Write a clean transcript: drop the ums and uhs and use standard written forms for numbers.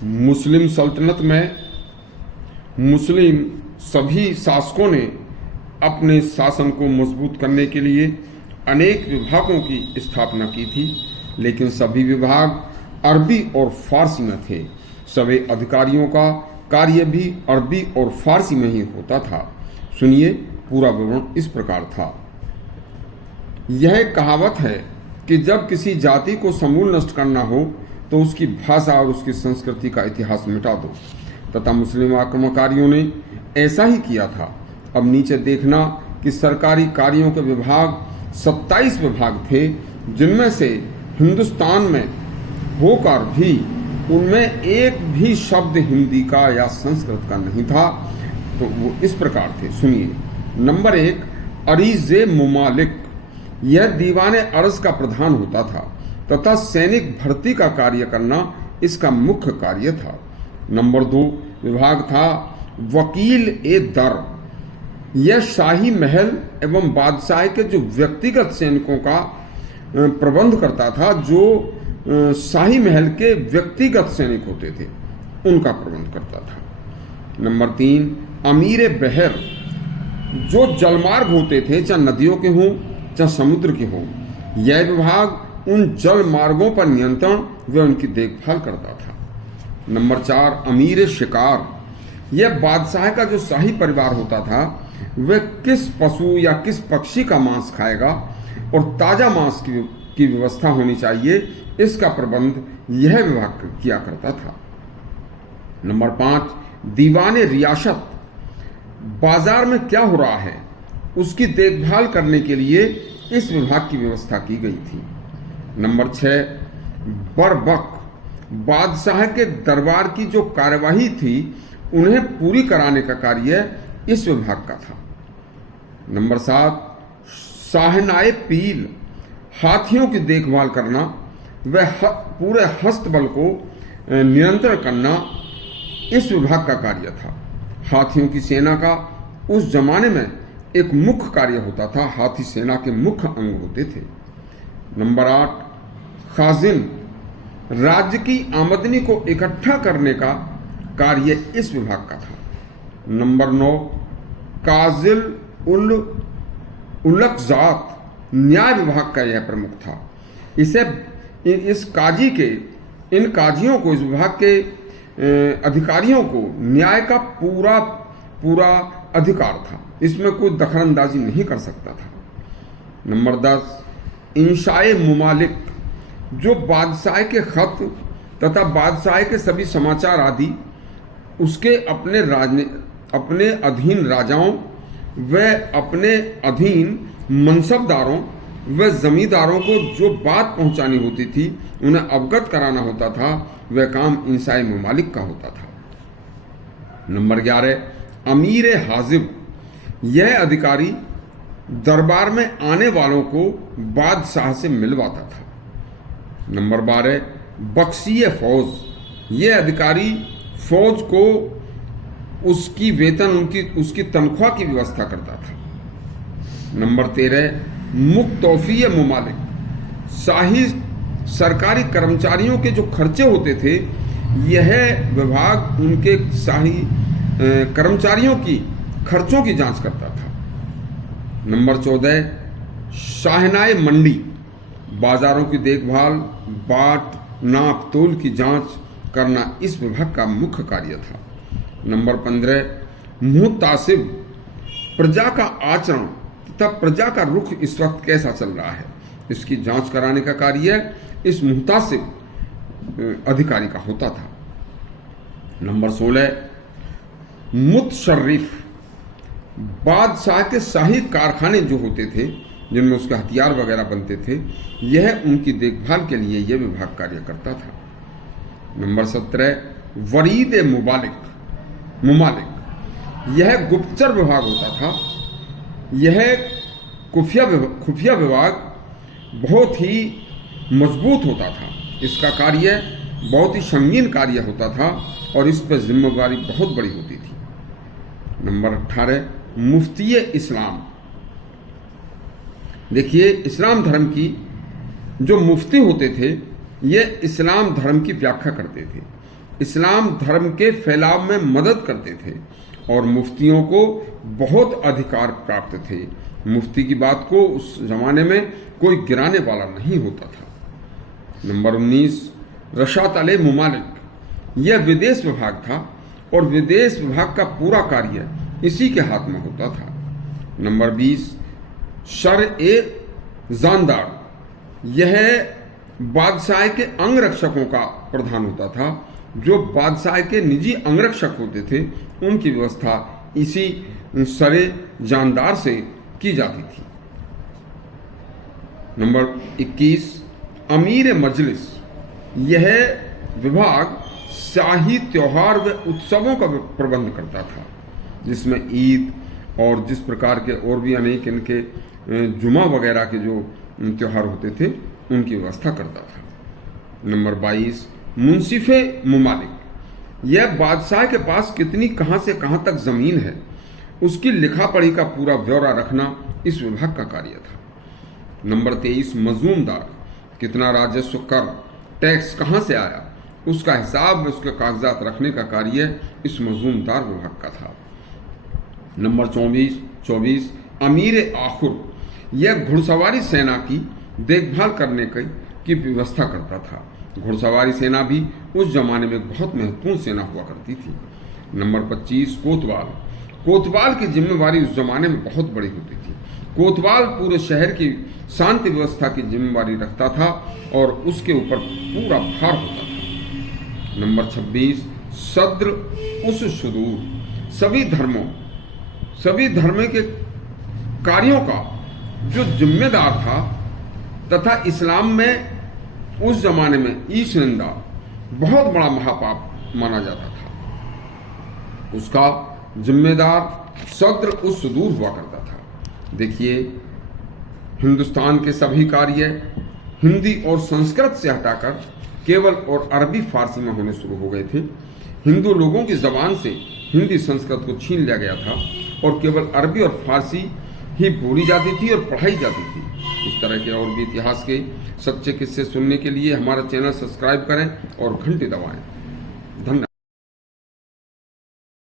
मुस्लिम सल्तनत में मुस्लिम सभी शासकों ने अपने शासन को मजबूत करने के लिए अनेक विभागों की स्थापना की थी, लेकिन सभी विभाग अरबी और फारसी में थे। सभी अधिकारियों का कार्य भी अरबी और फारसी में ही होता था। सुनिए, पूरा विवरण इस प्रकार था। यह एक कहावत है कि जब किसी जाति को समूल नष्ट करना हो तो उसकी भाषा और उसकी संस्कृति का इतिहास मिटा दो, तथा मुस्लिम आक्रमणकारियों ने ऐसा ही किया था। अब नीचे देखना कि सरकारी कार्यों के विभाग 27 विभाग थे, जिनमें से हिंदुस्तान में होकर भी उनमें एक भी शब्द हिंदी का या संस्कृत का नहीं था। तो वो इस प्रकार थे, सुनिए। नंबर 1, अरीज़े मुमालिक। यह दीवाने अर्ज का प्रधान होता था तथा सैनिक भर्ती का कार्य करना इसका मुख्य कार्य था। नंबर 2 विभाग था वकील ए दर। यह शाही महल एवं बादशाह के जो व्यक्तिगत सैनिकों का प्रबंध करता था, जो शाही महल के व्यक्तिगत सैनिक होते थे उनका प्रबंध करता था। नंबर 3 अमीर बहर। जो जलमार्ग होते थे, चाहे नदियों के हों चाहे समुद्र के हों, यह विभाग उन जल मार्गों पर नियंत्रण व उनकी देखभाल करता था। नंबर 4 अमीर शिकार। यह बादशाह का जो शाही परिवार होता था, वह किस पशु या किस पक्षी का मांस खाएगा और ताजा मांस की व्यवस्था होनी चाहिए, इसका प्रबंध यह विभाग किया करता था। नंबर 5 दीवाने रियासत। बाजार में क्या हो रहा है उसकी देखभाल करने के लिए इस विभाग की व्यवस्था की गई थी। नंबर 6 बरबक। बादशाह के दरबार की जो कार्यवाही थी उन्हें पूरी कराने का कार्य इस विभाग का था। नंबर 7 साहनाए पील। हाथियों की देखभाल करना व पूरे हस्तबल को नियंत्रण करना इस विभाग का कार्य था। हाथियों की सेना का उस जमाने में एक मुख्य कार्य होता था। हाथी सेना के मुख्य अंग होते थे। नंबर 8 खाजिन। राज्य की आमदनी को इकट्ठा करने का कार्य इस विभाग का था। नंबर 9 काजिल उल उलकजात। न्याय विभाग का यह प्रमुख था। इन काजियों को, इस विभाग के अधिकारियों को न्याय का पूरा अधिकार था। इसमें कोई दखलंदाजी नहीं कर सकता था। नंबर 10 इंशाए मुमालिक। जो बादशाह के खत तथा बादशाह के सभी समाचार आदि उसके अपने अधीन राजाओं व अपने अधीन मनसबदारों व जमींदारों को जो बात पहुंचानी होती थी, उन्हें अवगत कराना होता था, वह काम इंसाए मुमालिक का होता था। नंबर 11 अमीर हाजिब। यह अधिकारी दरबार में आने वालों को बादशाह से मिलवाता था। नंबर 12 बख्शिए फौज। यह अधिकारी फौज को उसकी वेतन, उसकी तनख्वाह की व्यवस्था करता था। नंबर 13 मुक्तौफिय मुमालिक। शाही सरकारी कर्मचारियों के जो खर्चे होते थे, यह विभाग उनके शाही कर्मचारियों की खर्चों की जांच करता था। नंबर 14 शाहनाए मंडी। बाजारों की देखभाल, बाट नाप तोल की जांच करना इस विभाग का मुख्य कार्य था। नंबर 15 मुहतासिब। प्रजा का आचरण तथा प्रजा का रुख इस वक्त कैसा चल रहा है, इसकी जांच कराने का कार्य इस मुहतासिब अधिकारी का होता था। नंबर 16 मुतशर्रिफ। बादशाह के शाही कारखाने जो होते थे, जिनमें उसके हथियार वगैरह बनते थे, यह उनकी देखभाल के लिए यह विभाग कार्य करता था। नंबर 17 वरीद मुमालिक। यह गुप्तचर विभाग होता था। यह खुफिया विभाग बहुत ही मजबूत होता था। इसका कार्य बहुत ही संगीन कार्य होता था और इस पर जिम्मेदारी बहुत बड़ी होती थी। नंबर 18 मुफ्ती इस्लाम। देखिए, इस्लाम धर्म की जो मुफ्ती होते थे, ये इस्लाम धर्म की व्याख्या करते थे इस्लाम धर्म के फैलाव में मदद करते थे और मुफ्तियों को बहुत अधिकार प्राप्त थे। मुफ्ती की बात को उस जमाने में कोई गिराने वाला नहीं होता था। नंबर 19, रशात अले मुमालिक। यह विदेश विभाग था और विदेश विभाग का पूरा कार्य इसी के हाथ में होता था। नंबर 20, शर-ए-जानदार। यह बादशाह के अंगरक्षकों का प्रधान होता था। जो बादशाह के निजी अंगरक्षक होते थे उनकी व्यवस्था इसी शर-ए-जानदार से की जाती थी। नंबर 21, अमीर मजलिस। यह विभाग शाही त्योहार व उत्सवों का प्रबंध करता था, जिसमें ईद और जिस प्रकार के और भी अनेक इनके जुमा वगैरह के जो त्योहार होते थे उनकी व्यवस्था करता था। नंबर 22, मुंसिफे मुमालिक। यह बादशाह के पास कितनी कहाँ से कहाँ तक जमीन है उसकी लिखा पढ़ी का पूरा ब्यौरा रखना इस विभाग का कार्य था। नंबर 23, मजूमदार। कितना राजस्व, कर, टैक्स कहाँ से आया उसका हिसाब व उसके कागजात रखने का कार्य इस मजूमदार विभाग का था। नंबर 24, अमीर आखुर। यह घुड़सवारी सेना की देखभाल करने की व्यवस्था करता था। घुड़सवारी सेना भी उस जमाने में बहुत महत्वपूर्ण सेना हुआ करती थी। नंबर 25, कोतवाल। कोतवाल की जिम्मेवारी उस जमाने में बहुत बड़ी होती थी। कोतवाल पूरे शहर की शांति व्यवस्था की जिम्मेवारी रखता था और उसके ऊपर पूरा भार होता था। नंबर 26, सद्र उस सुदूर। सभी धर्म के कार्यों का जो जिम्मेदार था तथा इस्लाम में उस जमाने में ईश-निंदा बहुत बड़ा महापाप माना जाता था, उसका जिम्मेदार सद्र उस सुदूर हुआ करता था। देखिए, हिंदुस्तान के सभी कार्य हिंदी और संस्कृत से हटाकर केवल और अरबी फारसी में होने शुरू हो गए थे। हिंदू लोगों की जबान से हिंदी संस्कृत को छीन लिया गया था और केवल अरबी और फारसी ही बोली जाती थी और पढ़ाई जाती थी। इस तरह के और भी इतिहास के सच्चे किस्से सुनने के लिए हमारा चैनल सब्सक्राइब करें और घंटी दबाएं। धन्यवाद।